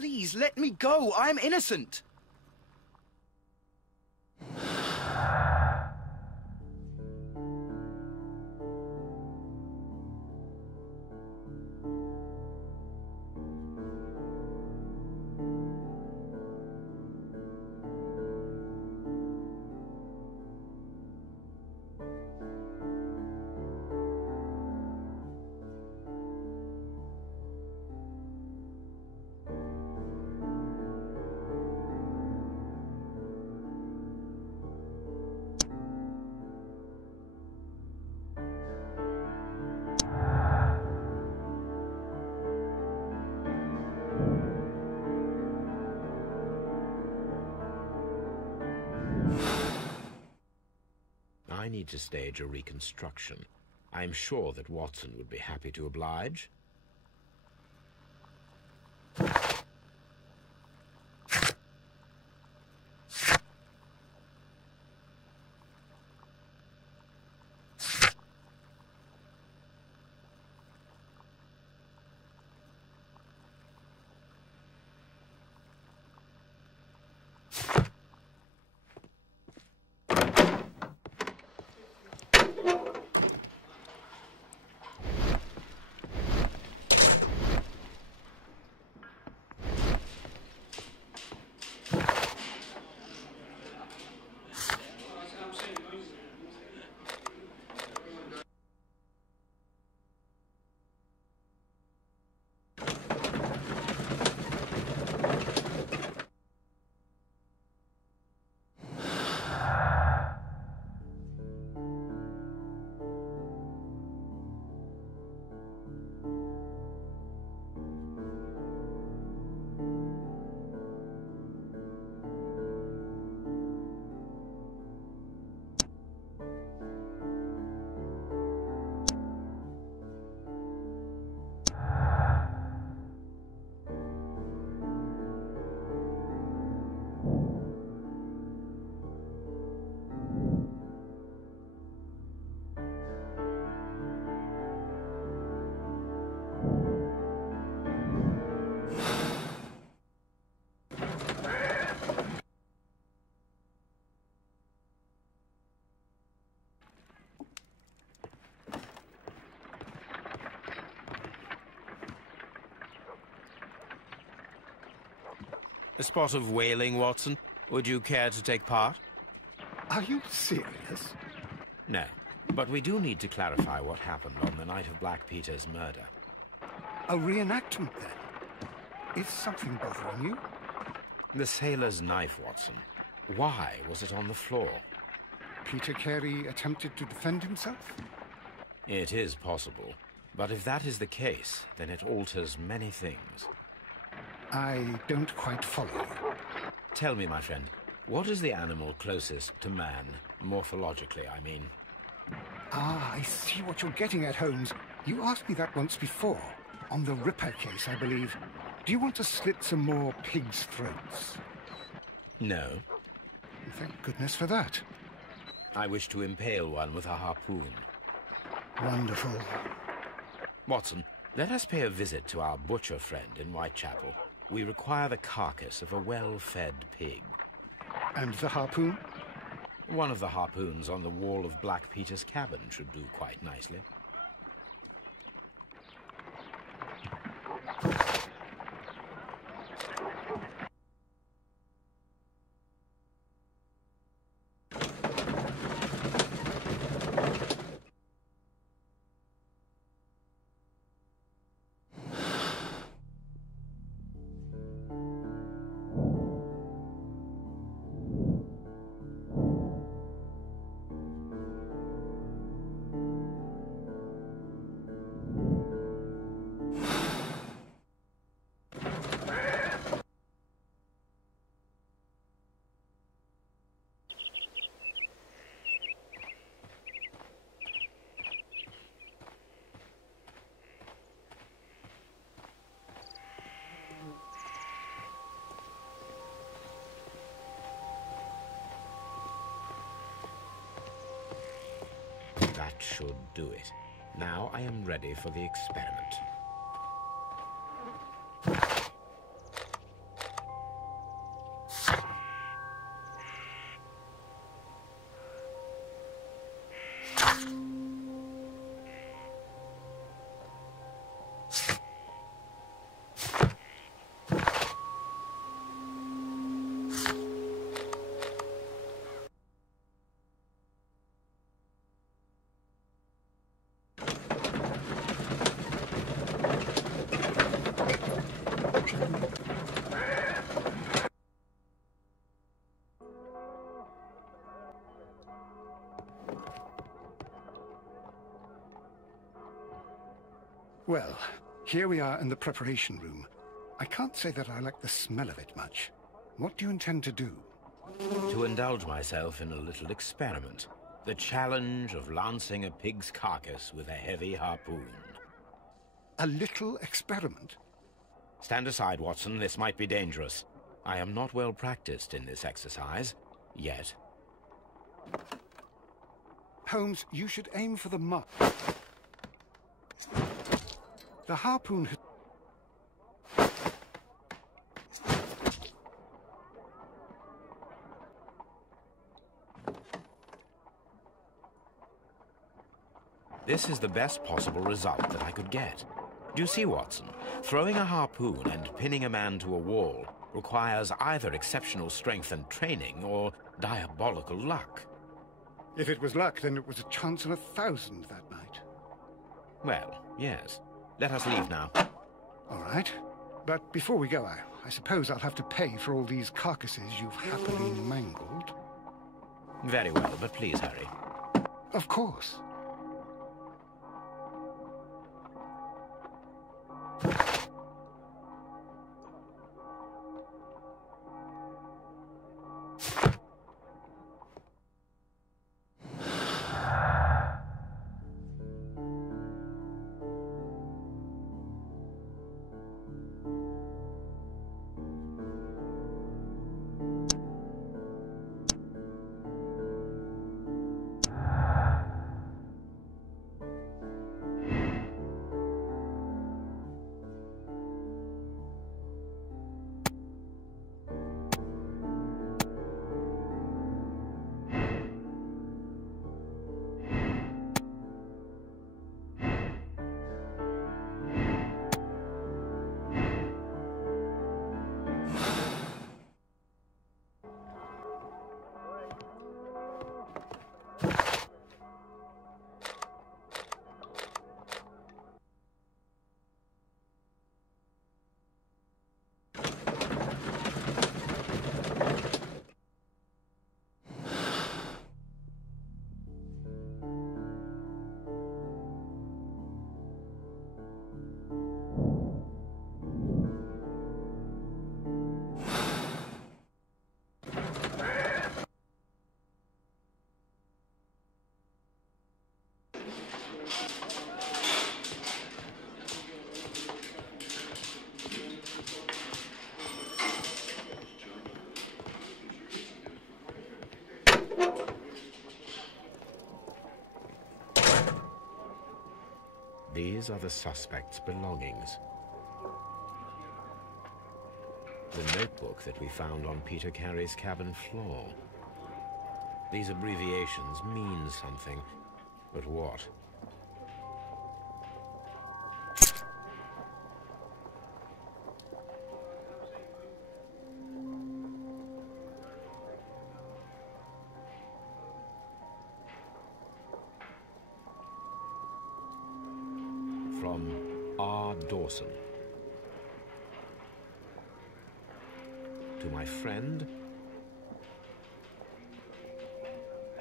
Please, let me go. I'm innocent. I need to stage a reconstruction. I'm sure that Watson would be happy to oblige. A spot of whaling, Watson? Would you care to take part? Are you serious? No, but we do need to clarify what happened on the night of Black Peter's murder. A reenactment, then? Is something bothering you? The sailor's knife, Watson. Why was it on the floor? Peter Carey attempted to defend himself? It is possible. But if that is the case, then it alters many things. I don't quite follow you. Tell me, my friend, what is the animal closest to man, morphologically, I mean? Ah, I see what you're getting at, Holmes. You asked me that once before, on the Ripper case, I believe. Do you want to slit some more pigs' throats? No. Thank goodness for that. I wish to impale one with a harpoon. Wonderful. Watson, let us pay a visit to our butcher friend in Whitechapel. We require the carcass of a well-fed pig. And the harpoon? One of the harpoons on the wall of Black Peter's cabin should do quite nicely. That should do it. Now I am ready for the experiment. Well, here we are in the preparation room. I can't say that I like the smell of it much. What do you intend to do? To indulge myself in a little experiment. The challenge of lancing a pig's carcass with a heavy harpoon. A little experiment? Stand aside, Watson. This might be dangerous. I am not well practiced in this exercise. Yet. Holmes, you should aim for the mark. The harpoon... This is the best possible result that I could get. Do you see, Watson? Throwing a harpoon and pinning a man to a wall requires either exceptional strength and training or diabolical luck. If it was luck, then it was a chance in 1,000 that night. Well, yes. Let us leave now. All right. But before we go, I suppose I'll have to pay for all these carcasses you've happily mangled. Very well, but please hurry. Of course. These are the suspect's belongings. The notebook that we found on Peter Carey's cabin floor. These abbreviations mean something, but what? From R. Dawson. To my friend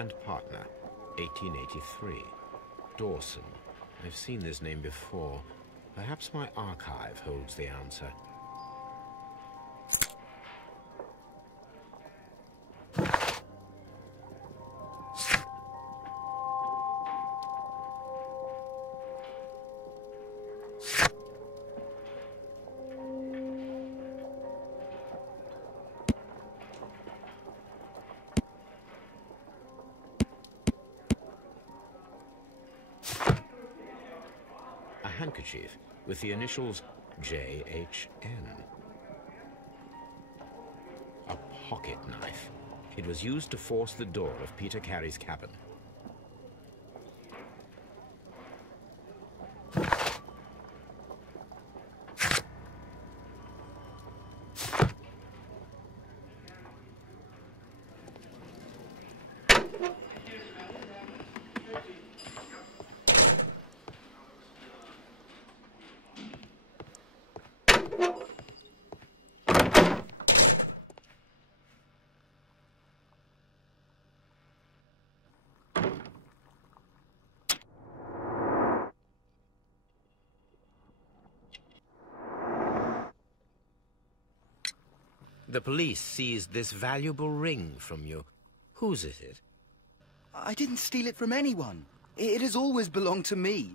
and partner, 1883. Dawson. I've seen this name before. Perhaps my archive holds the answer. Handkerchief with the initials J.H.N. A pocket knife. It was used to force the door of Peter Carey's cabin. The police seized this valuable ring from you. Whose is it? I didn't steal it from anyone. It has always belonged to me.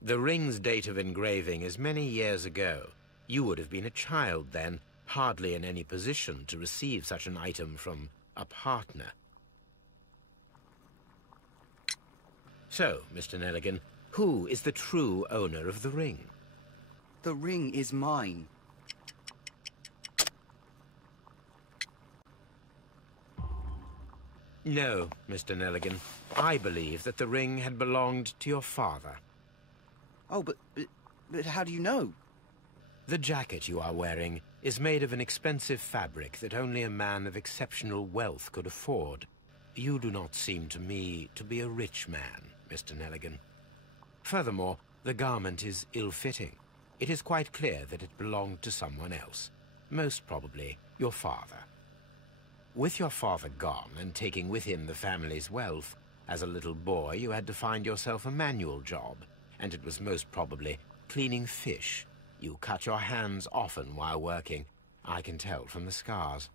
The ring's date of engraving is many years ago. You would have been a child then, hardly in any position to receive such an item from a partner. So, Mr. Nelligan, who is the true owner of the ring? The ring is mine. No, Mr. Nelligan. I believe that the ring had belonged to your father. Oh, but how do you know? The jacket you are wearing is made of an expensive fabric that only a man of exceptional wealth could afford. You do not seem to me to be a rich man, Mr. Nelligan. Furthermore, the garment is ill-fitting. It is quite clear that it belonged to someone else, most probably your father. With your father gone and taking with him the family's wealth, as a little boy you had to find yourself a manual job, and it was most probably cleaning fish. You cut your hands often while working. I can tell from the scars.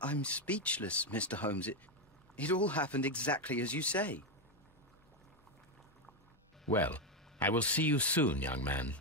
I'm speechless, Mr. Holmes. It all happened exactly as you say. Well, I will see you soon, young man.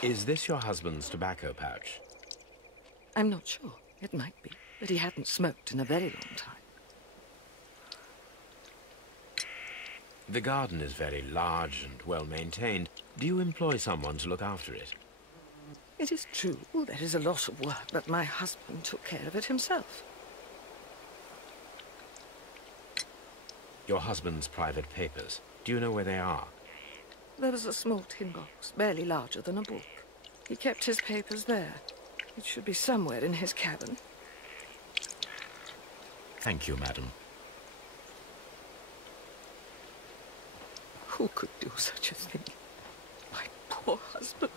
Is this your husband's tobacco pouch? I'm not sure. It might be, but he hadn't smoked in a very long time. The garden is very large and well maintained. Do you employ someone to look after it? It is true, there is a lot of work, but my husband took care of it himself. Your husband's private papers. Do you know where they are? There was a small tin box, barely larger than a book. He kept his papers there. It should be somewhere in his cabin. Thank you, madam. Who could do such a thing? My poor husband.